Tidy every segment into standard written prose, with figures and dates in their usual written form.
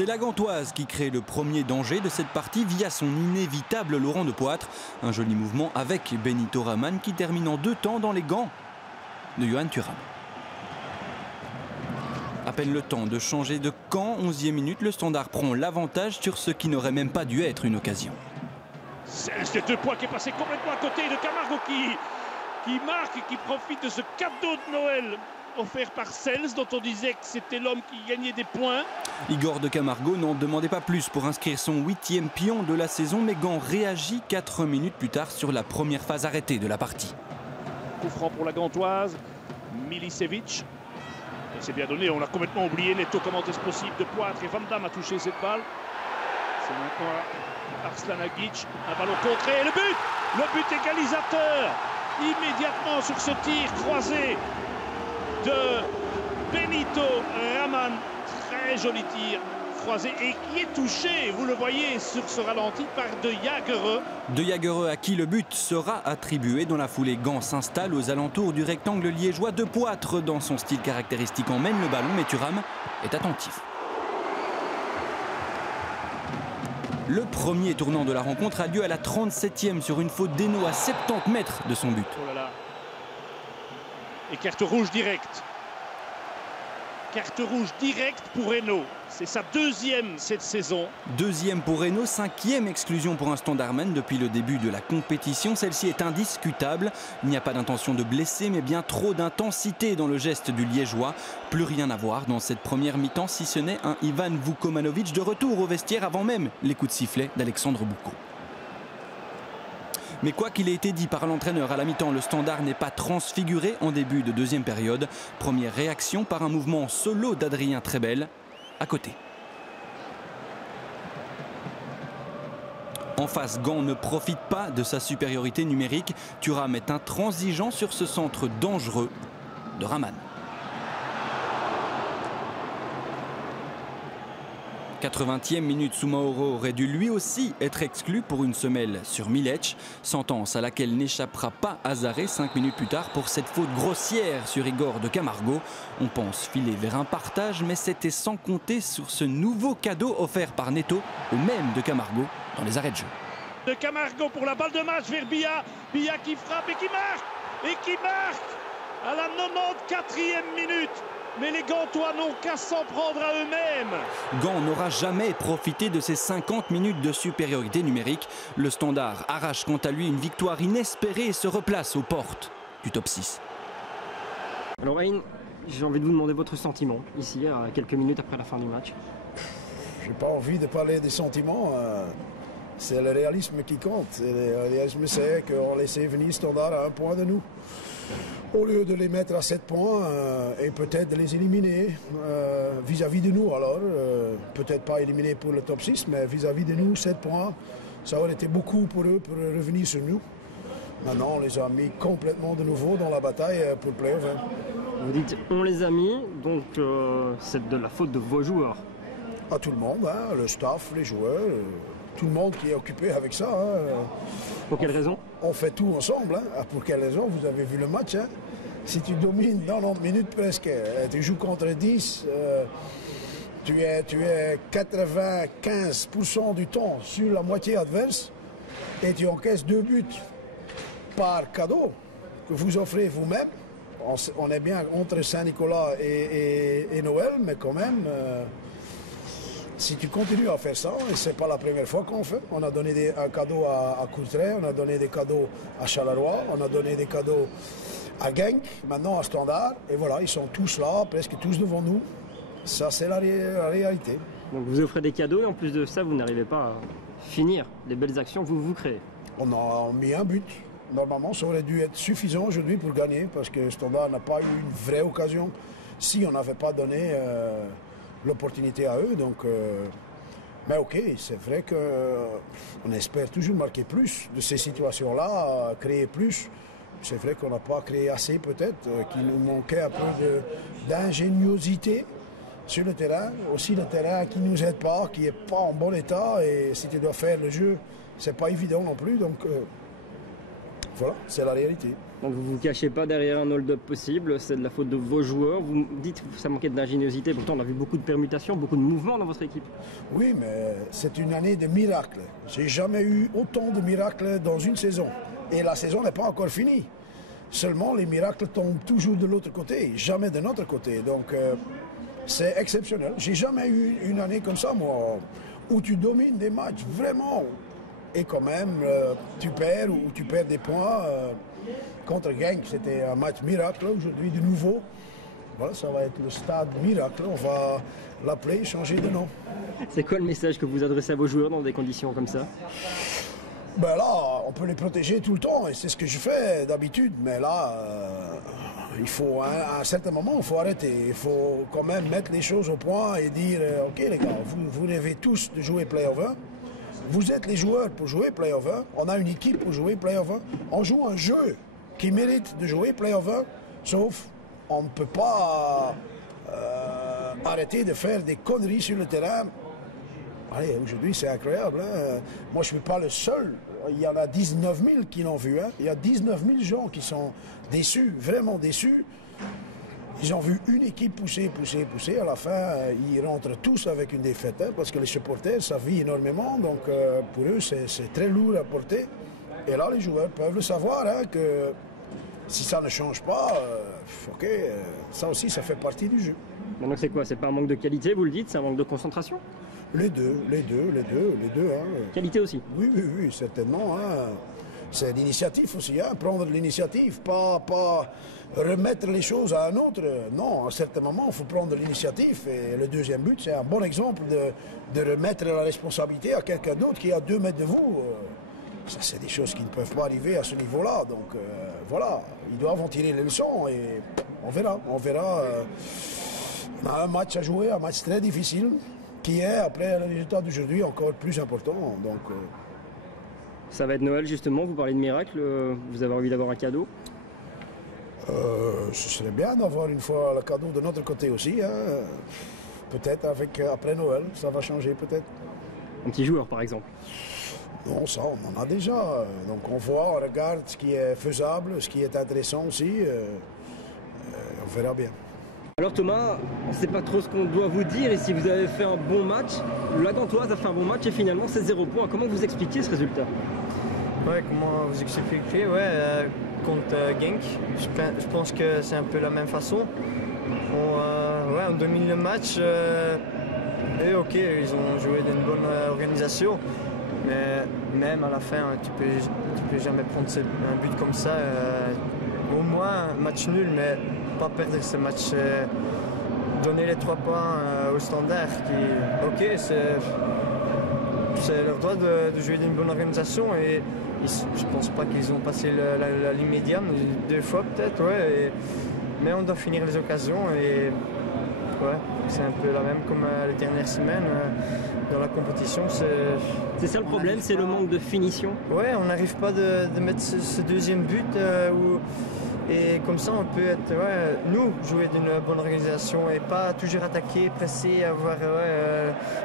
C'est la Gantoise qui crée le premier danger de cette partie via son inévitable Laurent de Poitre. Un joli mouvement avec Benito Raman qui termine en 2 temps dans les gants de Johan Thuram. À peine le temps de changer de camp, 11e minute, le Standard prend l'avantage sur ce qui n'aurait même pas dû être une occasion. C'est deux points qui est passé complètement à côté de Camargo qui marque et qui profite de ce cadeau de Noël offert par Sels, dont on disait que c'était l'homme qui gagnait des points. Igor de Camargo n'en demandait pas plus pour inscrire son 8e pion de la saison, mais Gand réagit 4 minutes plus tard sur la première phase arrêtée de la partie. Coup franc pour la Gantoise, Milicevic. C'est bien donné, on a complètement oublié Neto, comment est-ce possible, de Poitre, et Van Damme a touché cette balle. C'est maintenant Arslan Agic, un ballon contré, et le but égalisateur, immédiatement sur ce tir croisé de Benito Raman, très joli tir croisé et qui est touché, vous le voyez sur ce ralenti, par De Jagereux. De Jagereux à qui le but sera attribué. Dans la foulée, Gand s'installe aux alentours du rectangle liégeois. De Poitre, dans son style caractéristique, emmène le ballon, mais Thuram est attentif. Le premier tournant de la rencontre a lieu à la 37e sur une faute d'Eno à 70 mètres de son but. Oh là là. Et carte rouge directe. Carte rouge directe pour Eno. C'est sa 2e cette saison. 2e pour Eno, 5e exclusion pour un Standardman depuis le début de la compétition. Celle-ci est indiscutable. Il n'y a pas d'intention de blesser, mais bien trop d'intensité dans le geste du Liégeois. Plus rien à voir dans cette première mi-temps, si ce n'est un Ivan Vukomanovic de retour au vestiaire avant même les coups de sifflet d'Alexandre Boucaud. Mais quoi qu'il ait été dit par l'entraîneur à la mi-temps, le Standard n'est pas transfiguré en début de 2e période. Première réaction par un mouvement solo d'Adrien Trebel à côté. En face, Gand ne profite pas de sa supériorité numérique. Thuram est intransigeant sur ce centre dangereux de Raman. 80e minute, Soumaoro aurait dû lui aussi être exclu pour une semelle sur Milec. Sentence à laquelle n'échappera pas Hazaré 5 minutes plus tard pour cette faute grossière sur Igor de Camargo. On pense filer vers un partage, mais c'était sans compter sur ce nouveau cadeau offert par Neto au même de Camargo dans les arrêts de jeu. De Camargo pour la balle de match vers Bia. Bia qui frappe et qui marque. Et qui marque à la 94e minute. Mais les Gantois n'ont qu'à s'en prendre à eux-mêmes. Gand n'aura jamais profité de ces 50 minutes de supériorité numérique. Le Standard arrache quant à lui une victoire inespérée et se replace aux portes du top 6. Alors Hein, j'ai envie de vous demander votre sentiment ici, à quelques minutes après la fin du match. J'ai pas envie de parler des sentiments. C'est le réalisme qui compte. Et le réalisme, c'est qu'on laissait venir Standard à 1 point de nous. Au lieu de les mettre à 7 points et peut-être de les éliminer vis-à-vis de nous. Alors, peut-être pas éliminer pour le top 6, mais vis-à-vis de nous, 7 points, ça aurait été beaucoup pour eux pour revenir sur nous. Maintenant, on les a mis complètement de nouveau dans la bataille pour le play-off. Vous dites on les a mis, donc c'est de la faute de vos joueurs. À tout le monde, hein, le staff, les joueurs, tout le monde qui est occupé avec ça. Pour quelle raison? On fait tout ensemble. Hein. Pour quelle raison? Vous avez vu le match. Hein. Si tu domines 90 minutes presque, tu joues contre 10, tu es 95% du temps sur la moitié adverse et tu encaisses 2 buts par cadeau que vous offrez vous-même. On est bien entre Saint-Nicolas et Noël, mais quand même... Si tu continues à faire ça, et ce n'est pas la première fois qu'on fait, on a donné un cadeau à Courtrai, on a donné des cadeaux à Charleroi, on a donné des cadeaux à Genk, maintenant à Standard, et voilà, ils sont tous là, presque tous devant nous. Ça, c'est la réalité. Donc vous offrez des cadeaux et en plus de ça, vous n'arrivez pas à finir les belles actions que vous créez. On a mis un but. Normalement, ça aurait dû être suffisant aujourd'hui pour gagner, parce que Standard n'a pas eu une vraie occasion si on n'avait pas donné... l'opportunité à eux, donc mais ok, c'est vrai qu'on espère toujours marquer plus de ces situations-là, créer plus. C'est vrai qu'on n'a pas créé assez peut-être, qu'il nous manquait un peu d'ingéniosité sur le terrain, aussi le terrain qui ne nous aide pas, qui n'est pas en bon état, et si tu dois faire le jeu, c'est pas évident non plus, donc voilà, c'est la réalité. Donc vous ne vous cachez pas derrière un hold-up possible, c'est de la faute de vos joueurs. Vous me dites que ça manquait d'ingéniosité, pourtant on a vu beaucoup de permutations, beaucoup de mouvements dans votre équipe. Oui, mais c'est une année de miracles. J'ai jamais eu autant de miracles dans une saison. Et la saison n'est pas encore finie. Seulement, les miracles tombent toujours de l'autre côté, jamais de notre côté. Donc, c'est exceptionnel. J'ai jamais eu une année comme ça, moi, où tu domines des matchs vraiment. Et quand même, tu perds ou tu perds des points. Contre Genk, c'était un match miracle. Aujourd'hui, de nouveau, voilà, ça va être le stade miracle. On va l'appeler, changer de nom. C'est quoi le message que vous adressez à vos joueurs dans des conditions comme ça? Ben là, on peut les protéger tout le temps et c'est ce que je fais d'habitude. Mais là, il faut, à un certain moment, il faut arrêter. Il faut quand même mettre les choses au point et dire ok les gars, vous rêvez tous de jouer Play-off 1. Vous êtes les joueurs pour jouer Play-off 1. On a une équipe pour jouer Play-off 1. On joue un jeu qui mérite de jouer Play-off 1, sauf on ne peut pas arrêter de faire des conneries sur le terrain. Allez, aujourd'hui c'est incroyable. Hein? Moi je ne suis pas le seul. Il y en a 19 000 qui l'ont vu. Hein? Il y a 19 000 gens qui sont déçus, vraiment déçus. Ils ont vu une équipe pousser. À la fin, ils rentrent tous avec une défaite. Hein? Parce que les supporters, ça vit énormément. Donc pour eux, c'est très lourd à porter. Et là, les joueurs peuvent le savoir, hein, que si ça ne change pas, ok, ça aussi, ça fait partie du jeu. Donc c'est quoi? C'est pas un manque de qualité, vous le dites, c'est un manque de concentration? Les deux. Hein. Qualité aussi? Oui, certainement. Hein. C'est l'initiative aussi, hein, prendre l'initiative, pas remettre les choses à un autre. Non, à un certain moment, il faut prendre l'initiative. Et le deuxième but, c'est un bon exemple de remettre la responsabilité à quelqu'un d'autre qui est à 2 mètres de vous. Ça, c'est des choses qui ne peuvent pas arriver à ce niveau-là. Donc voilà, ils doivent en tirer les leçons et on verra. On a un match à jouer, un match très difficile, qui est, après le résultat d'aujourd'hui, encore plus important. Donc, ça va être Noël justement, vous parlez de miracle, vous avez envie d'avoir un cadeau? Ce serait bien d'avoir une fois le cadeau de notre côté aussi. Hein. Peut-être après Noël, ça va changer peut-être. Un petit joueur par exemple? Non, ça on en a déjà. Donc on voit, on regarde ce qui est faisable, ce qui est intéressant aussi. On verra bien. Alors Thomas, on ne sait pas trop ce qu'on doit vous dire ici. Vous avez fait un bon match, la Gantoise a fait un bon match et finalement c'est 0 points. Comment vous expliquez ce résultat? Ouais, comment vous expliquer? Contre Genk, je pense que c'est un peu la même façon. On domine le match. Et ok, ils ont joué d'une bonne organisation. Mais même à la fin, tu peux jamais prendre un but comme ça. Au moins un match nul, mais pas perdre ce match. Donner les 3 points au Standard. C'est leur droit de jouer d'une bonne organisation. Et je pense pas qu'ils ont passé la ligne médiane 2 fois peut-être. Mais on doit finir les occasions. Et c'est un peu la même comme les dernières semaines. Dans la compétition, c'est ça le problème, c'est le manque de finition. Ouais, on n'arrive pas de mettre ce deuxième but et comme ça on peut être, nous jouer d'une bonne organisation et pas toujours attaquer, presser, avoir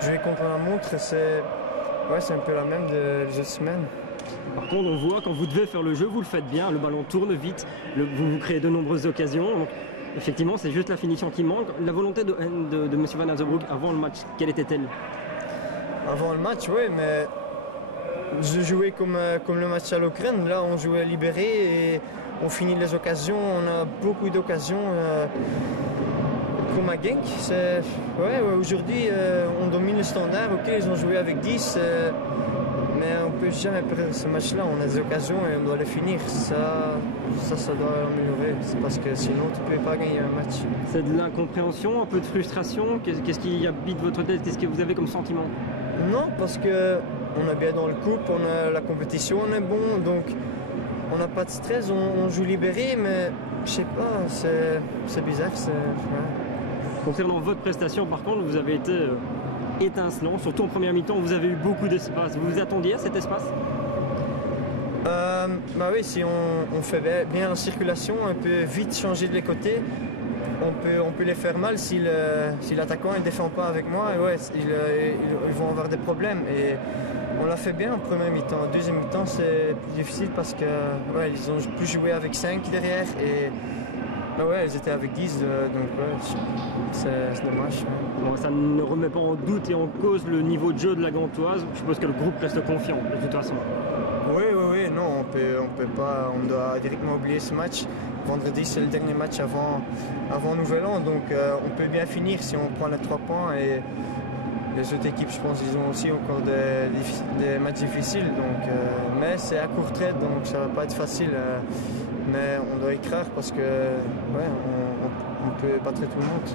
jouer contre la montre. C'est un peu la même des autres semaines. Par contre, on voit quand vous devez faire le jeu, vous le faites bien, le ballon tourne vite, vous créez de nombreuses occasions. Donc, effectivement, c'est juste la finition qui manque. La volonté de M. Van Azenbroek avant le match, quelle était-elle? Avant le match, oui, mais je jouais comme le match à l'Ukraine. Là, on jouait libéré et on finit les occasions. On a beaucoup d'occasions. Comme à Genk, aujourd'hui, on domine le Standard. Ok, ils ont joué avec 10, mais on ne peut jamais perdre ce match-là. On a des occasions et on doit les finir. Ça doit améliorer. C'est parce que sinon, tu ne peux pas gagner un match. C'est de l'incompréhension, un peu de frustration. Qu'est-ce qui habite votre tête? Qu'est-ce que vous avez comme sentiment? Non, parce qu'on est bien dans le couple, on a la compétition, on est bon, donc on n'a pas de stress, on joue libéré, mais je sais pas, c'est bizarre. Concernant votre prestation, par contre, vous avez été étincelant, surtout en première mi-temps, vous avez eu beaucoup d'espace. Vous vous attendiez à cet espace? Oui, si on fait bien la circulation, un peu vite changer de les côtés, on peut les faire mal si l'attaquant ne défend pas avec moi. Ouais, ils vont avoir des problèmes. Et on l'a fait bien en première mi-temps. En deuxième mi-temps, c'est plus difficile parce que ouais, ils ont plus joué avec 5 derrière. Et ouais, ils étaient avec 10, donc ouais, c'est dommage. Ouais. Bon, ça ne remet pas en doute et en cause le niveau de jeu de la Gantoise. Je suppose que le groupe reste confiant, de toute façon. Oui, non, on peut pas, on doit directement oublier ce match. Vendredi, c'est le dernier match avant Nouvel An, donc on peut bien finir si on prend les 3 points. Et les autres équipes, je pense, ils ont aussi encore des matchs difficiles. Donc, mais c'est à court trait, donc ça va pas être facile. Mais on doit y croire parce que ouais, on peut battre tout le monde.